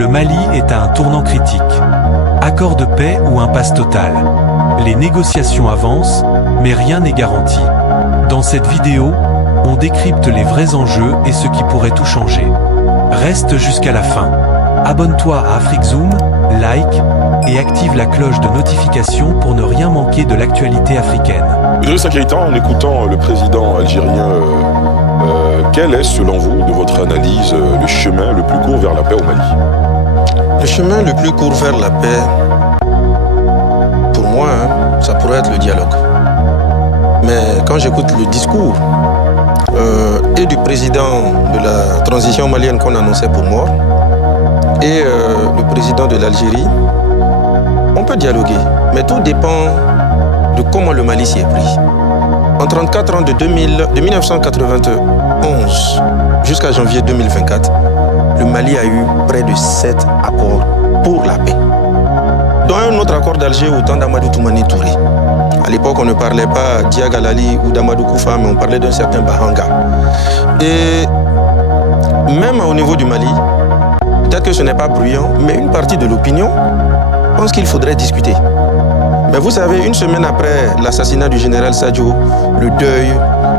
Le Mali est à un tournant critique. Accord de paix ou impasse totale. Les négociations avancent, mais rien n'est garanti. Dans cette vidéo, on décrypte les vrais enjeux et ce qui pourrait tout changer. Reste jusqu'à la fin. Abonne-toi à Afrique Zoom, like et active la cloche de notification pour ne rien manquer de l'actualité africaine. Idrissa Keïta, en écoutant le président algérien, quel est, selon vous, de votre analyse, le chemin le plus court vers la paix au Mali? Le chemin le plus court vers la paix, pour moi, ça pourrait être le dialogue. Mais quand j'écoute le discours et du président de la transition malienne qu'on annonçait pour mort, et le président de l'Algérie, on peut dialoguer, mais tout dépend de comment le Mali s'y est pris. En 34 ans de 1991 jusqu'à janvier 2024, le Mali a eu près de 7 accords pour la paix. Dont un autre accord d'Alger au temps d'Amadou Toumani Touré. À l'époque, on ne parlait pas d'Iagalali ou d'Amadou Koufa, mais on parlait d'un certain Bahanga. Et même au niveau du Mali, peut-être que ce n'est pas bruyant, mais une partie de l'opinion pense qu'il faudrait discuter. Mais vous savez, une semaine après l'assassinat du général Sadio, le deuil,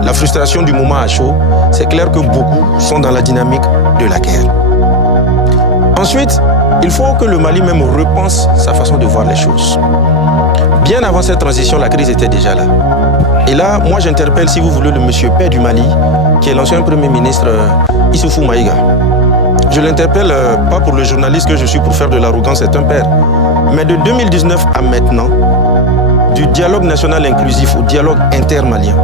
la frustration du moment à chaud, c'est clair que beaucoup sont dans la dynamique de la guerre. Ensuite, il faut que le Mali même repense sa façon de voir les choses. Bien avant cette transition, la crise était déjà là. Et là, moi j'interpelle, si vous voulez, le monsieur père du Mali, qui est l'ancien premier ministre Issoufou Maïga. Je l'interpelle pas pour le journaliste que je suis pour faire de l'arrogance, c'est un père. Mais de 2019 à maintenant, du dialogue national inclusif au dialogue intermalien,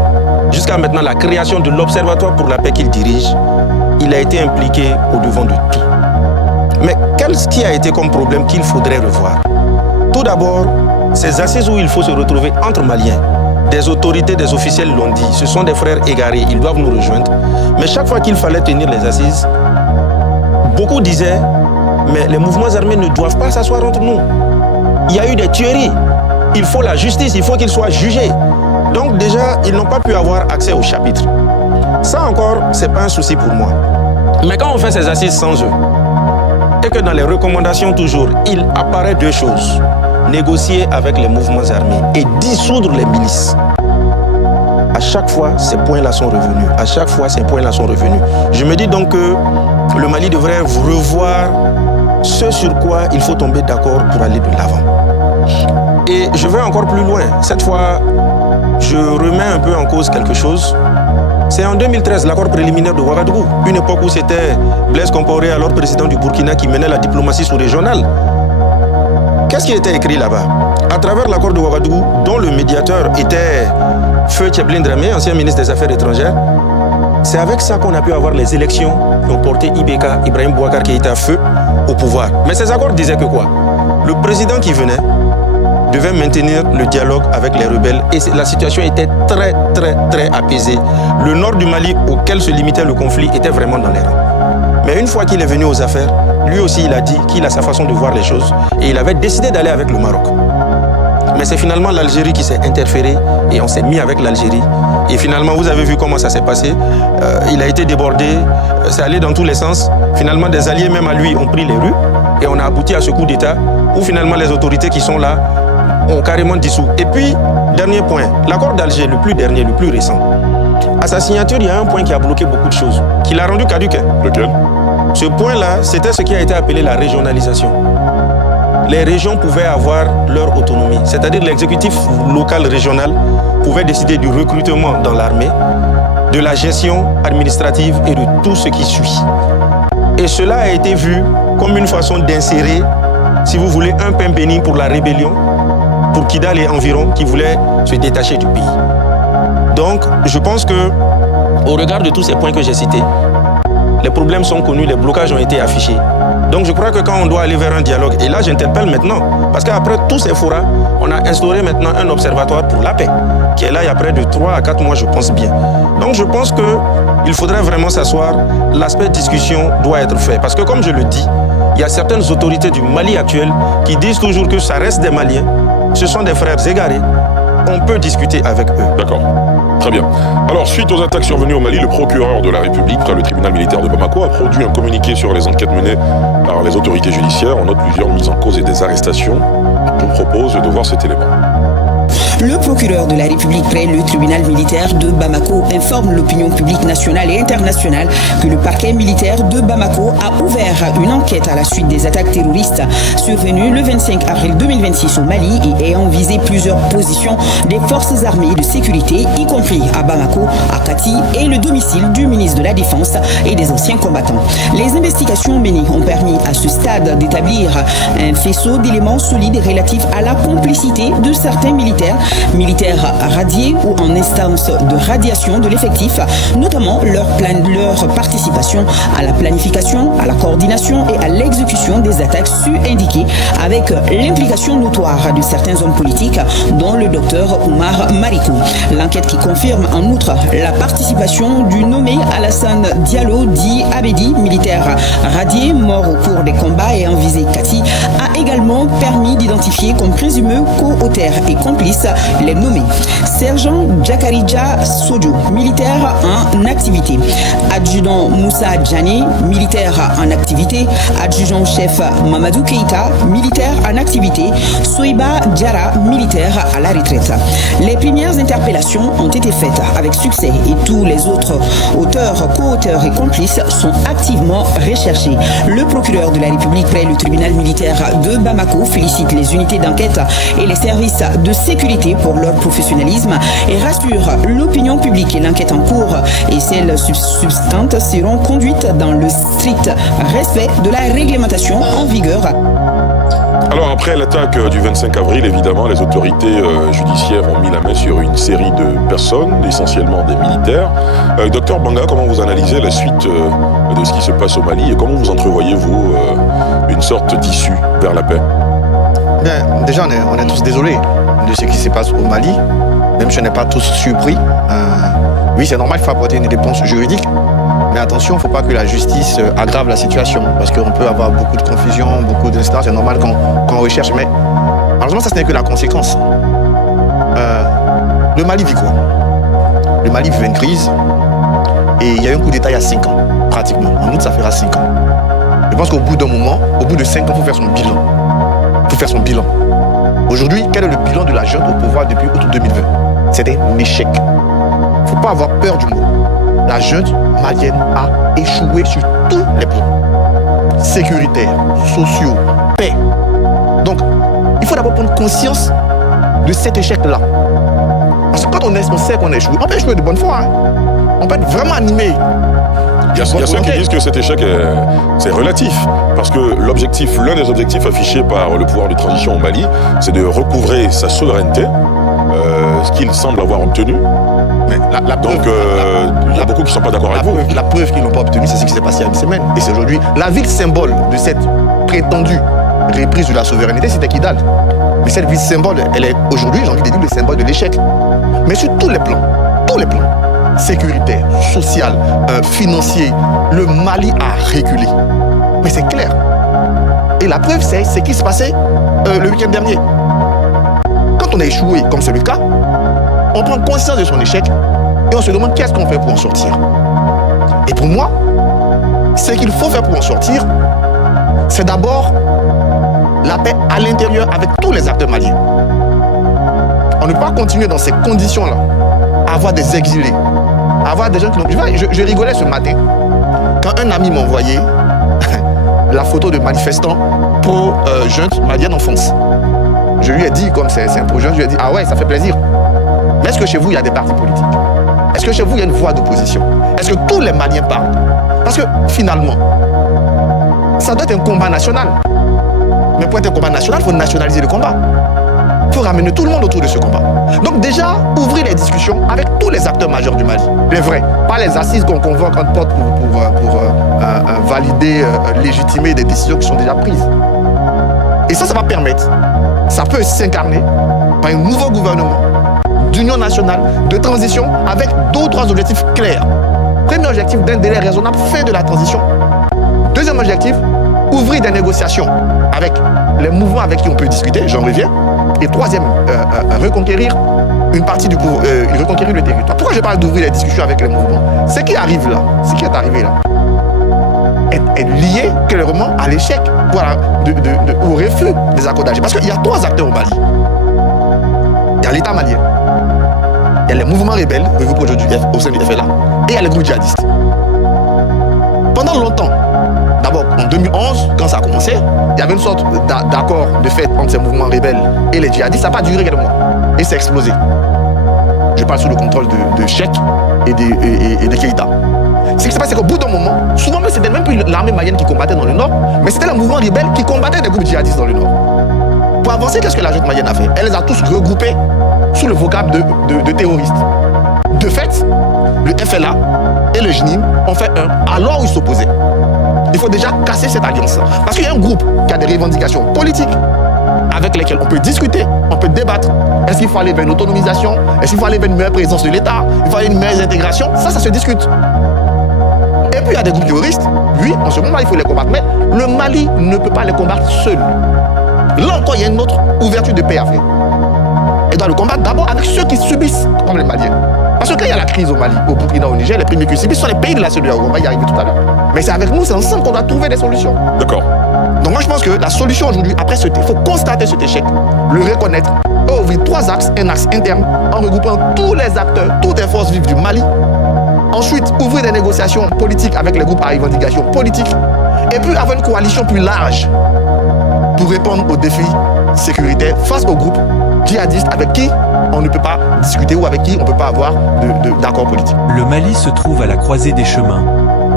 jusqu'à maintenant la création de l'Observatoire pour la paix qu'il dirige, il a été impliqué au devant de tout. Mais qu'est-ce qui a été comme problème qu'il faudrait revoir? Tout d'abord, ces assises où il faut se retrouver entre Maliens, des autorités, des officiels l'ont dit, ce sont des frères égarés, ils doivent nous rejoindre. Mais chaque fois qu'il fallait tenir les assises, beaucoup disaient, mais les mouvements armés ne doivent pas s'asseoir entre nous. Il y a eu des tueries. Il faut la justice, il faut qu'ils soient jugés. Donc déjà, ils n'ont pas pu avoir accès au chapitre. Ça encore, ce n'est pas un souci pour moi. Mais quand on fait ces assises sans eux, et que dans les recommandations toujours, il apparaît deux choses. Négocier avec les mouvements armés et dissoudre les milices. À chaque fois, ces points-là sont revenus. À chaque fois, ces points-là sont revenus. Je me dis donc que le Mali devrait revoir ce sur quoi il faut tomber d'accord pour aller de l'avant. Et je vais encore plus loin. Cette fois, je remets un peu en cause quelque chose. C'est en 2013, l'accord préliminaire de Ouagadougou, une époque où c'était Blaise Compaoré, alors président du Burkina, qui menait la diplomatie sous-régionale. Qu'est-ce qui était écrit là-bas? À travers l'accord de Ouagadougou, dont le médiateur était Feu Tcheblin Dramé, ancien ministre des Affaires étrangères, c'est avec ça qu'on a pu avoir les élections qui ont porté Ibeka, Ibrahim Boubacar Keïta, Feu, au pouvoir. Mais ces accords disaient que quoi? Le président qui venait devait maintenir le dialogue avec les rebelles et la situation était très apaisée. Le nord du Mali, auquel se limitait le conflit, était vraiment dans les rangs. Mais une fois qu'il est venu aux affaires, lui aussi il a dit qu'il a sa façon de voir les choses et il avait décidé d'aller avec le Maroc. Mais c'est finalement l'Algérie qui s'est interférée et on s'est mis avec l'Algérie. Et finalement, vous avez vu comment ça s'est passé. Il a été débordé, c'est allé dans tous les sens. Finalement, des alliés même à lui ont pris les rues et on a abouti à ce coup d'État où finalement les autorités qui sont là ont carrément dissous. Et puis, dernier point, l'accord d'Alger, le plus dernier, le plus récent. À sa signature, il y a un point qui a bloqué beaucoup de choses, qui l'a rendu caduque. Lequel? Ce point-là, c'était ce qui a été appelé la régionalisation. Les régions pouvaient avoir leur autonomie, c'est-à-dire l'exécutif local régional pouvait décider du recrutement dans l'armée, de la gestion administrative et de tout ce qui suit. Et cela a été vu comme une façon d'insérer, si vous voulez, un pain béni pour la rébellion, pour Kidal et environ, qui voulaient se détacher du pays. Donc, je pense que, au regard de tous ces points que j'ai cités, les problèmes sont connus, les blocages ont été affichés. Donc je crois que quand on doit aller vers un dialogue, et là j'interpelle maintenant, parce qu'après tous ces forats, on a instauré maintenant un observatoire pour la paix, qui est là il y a près de 3 à 4 mois, je pense bien. Donc je pense qu'il faudrait vraiment s'asseoir, l'aspect discussion doit être fait. Parce que comme je le dis, il y a certaines autorités du Mali actuel qui disent toujours que ça reste des Maliens, ce sont des frères égarés, on peut discuter avec eux. D'accord. Très bien. Alors, suite aux attaques survenues au Mali, le procureur de la République, près le tribunal militaire de Bamako, a produit un communiqué sur les enquêtes menées par les autorités judiciaires. On note plusieurs mises en cause et des arrestations. Je vous propose de voir cet élément. Le procureur de la République près le tribunal militaire de Bamako informe l'opinion publique nationale et internationale que le parquet militaire de Bamako a ouvert une enquête à la suite des attaques terroristes survenues le 25 avril 2026 au Mali et ayant visé plusieurs positions des forces armées de sécurité, y compris à Bamako, à Kati et le domicile du ministre de la Défense et des anciens combattants. Les investigations menées ont permis à ce stade d'établir un faisceau d'éléments solides relatifs à la complicité de certains militaires radiés ou en instance de radiation de l'effectif, notamment leur participation à la planification, à la coordination et à l'exécution des attaques su-indiquées, avec l'implication notoire de certains hommes politiques, dont le docteur Oumar Mariko. L'enquête qui confirme en outre la participation du nommé Alassane Diallo dit Abedi, militaire radié, mort au cours des combats et en visé Kati, a également permis d'identifier comme présumeux co-auteurs et complices les nommés sergent Djakarija Sodio, militaire en activité, adjudant Moussa Djani, militaire en activité, adjudant-chef Mamadou Keïta, militaire en activité, Soiba Diara, militaire à la retraite. Les premières interpellations ont été faites avec succès et tous les autres auteurs, co-auteurs et complices sont activement recherchés. Le procureur de la République près le tribunal militaire de Bamako félicite les unités d'enquête et les services de sécurité pour leur professionnalisme et rassure l'opinion publique et l'enquête en cours et celles substantes seront conduites dans le strict respect de la réglementation en vigueur. Alors après l'attaque du 25 avril, évidemment, les autorités judiciaires ont mis la main sur une série de personnes, essentiellement des militaires. Docteur Banga, comment vous analysez la suite de ce qui se passe au Mali et comment vous entrevoyez-vous une sorte d'issue vers la paix? Bien, déjà, on est tous désolés de ce qui se passe au Mali, même si on n'est pas tous surpris. Oui, c'est normal, il faut apporter une réponse juridique, mais attention, il ne faut pas que la justice aggrave la situation, parce qu'on peut avoir beaucoup de confusion, beaucoup d'instances, c'est normal qu'on recherche, mais malheureusement, ça ce n'est que la conséquence. Le Mali vit quoi? Le Mali vit une crise, et il y a eu un coup d'État il y a 5 ans, pratiquement. En août, ça fera 5 ans. Je pense qu'au bout d'un moment, au bout de 5 ans, il faut faire son bilan. Il faut faire son bilan. Aujourd'hui, quel est le bilan de la junte au pouvoir depuis août 2020? C'est un échec. Il ne faut pas avoir peur du mot. La junte malienne a échoué sur tous les plans. Sécuritaire, sociaux, paix. Donc, il faut d'abord prendre conscience de cet échec-là. Parce que quand on sait qu'on a échoué, on peut échouer de bonne foi. Hein. On peut être vraiment animé. Il y a ceux qui disent que cet échec c'est relatif, parce que l'un des objectifs affichés par le pouvoir de transition au Mali, c'est de recouvrer sa souveraineté, ce qu'il semble avoir obtenu. Mais donc il y a beaucoup qui ne sont pas d'accord avec vous. La preuve qu'ils n'ont pas obtenu, c'est ce qui s'est passé il y a une semaine. Et c'est aujourd'hui. La ville symbole de cette prétendue reprise de la souveraineté, c'était Kidal. Mais cette ville symbole, elle est aujourd'hui, j'ai envie de dire, le symbole de l'échec. Mais sur tous les plans, sécuritaire, social, financier, le Mali a reculé. Mais c'est clair. Et la preuve, c'est ce qui se passait le week-end dernier. Quand on a échoué, comme c'est le cas, on prend conscience de son échec et on se demande qu'est-ce qu'on fait pour en sortir. Et pour moi, ce qu'il faut faire pour en sortir, c'est d'abord la paix à l'intérieur avec tous les acteurs maliens. On ne peut pas continuer dans ces conditions-là, à avoir des exilés, à avoir des gens qui n'ont... Je rigolais ce matin quand un ami m'a envoyé la photo de manifestants pro-junte malienne en France. Je lui ai dit, comme c'est un pro-junte, je lui ai dit, ah ouais, ça fait plaisir. Mais est-ce que chez vous, il y a des partis politiques? Est-ce que chez vous, il y a une voix d'opposition? Est-ce que tous les Maliens parlent? Parce que finalement, ça doit être un combat national. Mais pour être un combat national, il faut nationaliser le combat. Il faut ramener tout le monde autour de ce combat. Donc déjà, ouvrir les discussions avec tous les acteurs majeurs du Mali. Les vrais. Pas les assises qu'on convoque entre potes pour valider, légitimer des décisions qui sont déjà prises. Et ça va permettre, ça peut s'incarner par un nouveau gouvernement d'union nationale, de transition, avec 2 ou 3 objectifs clairs. Premier objectif, d'un délai raisonnable, fin de la transition. Deuxième objectif, ouvrir des négociations avec les mouvements avec qui on peut discuter, j'en reviens. Et troisième, reconquérir une partie du pouvoir, reconquérir le territoire. Pourquoi je parle d'ouvrir les discussions avec les mouvements? Ce qui arrive là, ce qui est arrivé là, est lié clairement à l'échec, voilà, au refus des accords d'Alger. Parce qu'il y a 3 acteurs au Mali. Il y a l'État malien, il y a les mouvements rebelles regroupés aujourd'hui au sein du FLA, et il y a les groupes djihadistes. Pendant longtemps, d'abord en 2011, quand ça a commencé, il y avait une sorte d'accord de fait entre ces mouvements rebelles et les djihadistes. Ça n'a pas duré quelques mois. Et c'est explosé. Je parle sous le contrôle de Cheikh et de Keïta. Ce qui s'est passé, c'est qu'au bout d'un moment, souvent même c'était même plus l'armée malienne qui combattait dans le nord, mais c'était le mouvement rebelle qui combattait des groupes djihadistes dans le nord. Pour avancer, qu'est-ce que la junte malienne a fait? Elle les a tous regroupés sous le vocable de terroristes. De fait, le FLA et le JNIM ont fait un alors où ils s'opposaient. Il faut déjà casser cette alliance-là. Parce qu'il y a un groupe qui a des revendications politiques avec lesquelles on peut discuter, on peut débattre. Est-ce qu'il faut aller vers une autonomisation? Est-ce qu'il faut aller vers une meilleure présence de l'État? Il faut aller vers une meilleure intégration? Ça se discute. Et puis il y a des groupes terroristes. Oui, en ce moment, il faut les combattre. Mais le Mali ne peut pas les combattre seul. Là encore, il y a une autre ouverture de paix à faire. Et doit le combattre d'abord avec ceux qui subissent, comme les Maliens. Parce que quand il y a la crise au Mali, au Burkina, au Niger, les premiers qui subissent sont les pays de la CEDEAO. On va y arriver tout à l'heure. Mais c'est avec nous, c'est ensemble qu'on doit trouver des solutions. D'accord. Donc moi je pense que la solution aujourd'hui, après il faut constater cet échec, le reconnaître, et ouvrir 3 axes, un axe interne, en regroupant tous les acteurs, toutes les forces vives du Mali. Ensuite, ouvrir des négociations politiques avec les groupes à revendication politique. Et puis avoir une coalition plus large pour répondre aux défis sécuritaires face aux groupes djihadistes avec qui on ne peut pas discuter ou avec qui on ne peut pas avoir d'accord politique. Le Mali se trouve à la croisée des chemins.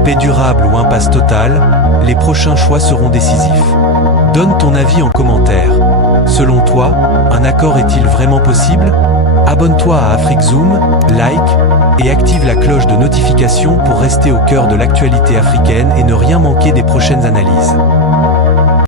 Paix durable ou impasse totale, les prochains choix seront décisifs. Donne ton avis en commentaire. Selon toi, un accord est-il vraiment possible? Abonne-toi à Afrique Zoom, like et active la cloche de notification pour rester au cœur de l'actualité africaine et ne rien manquer des prochaines analyses.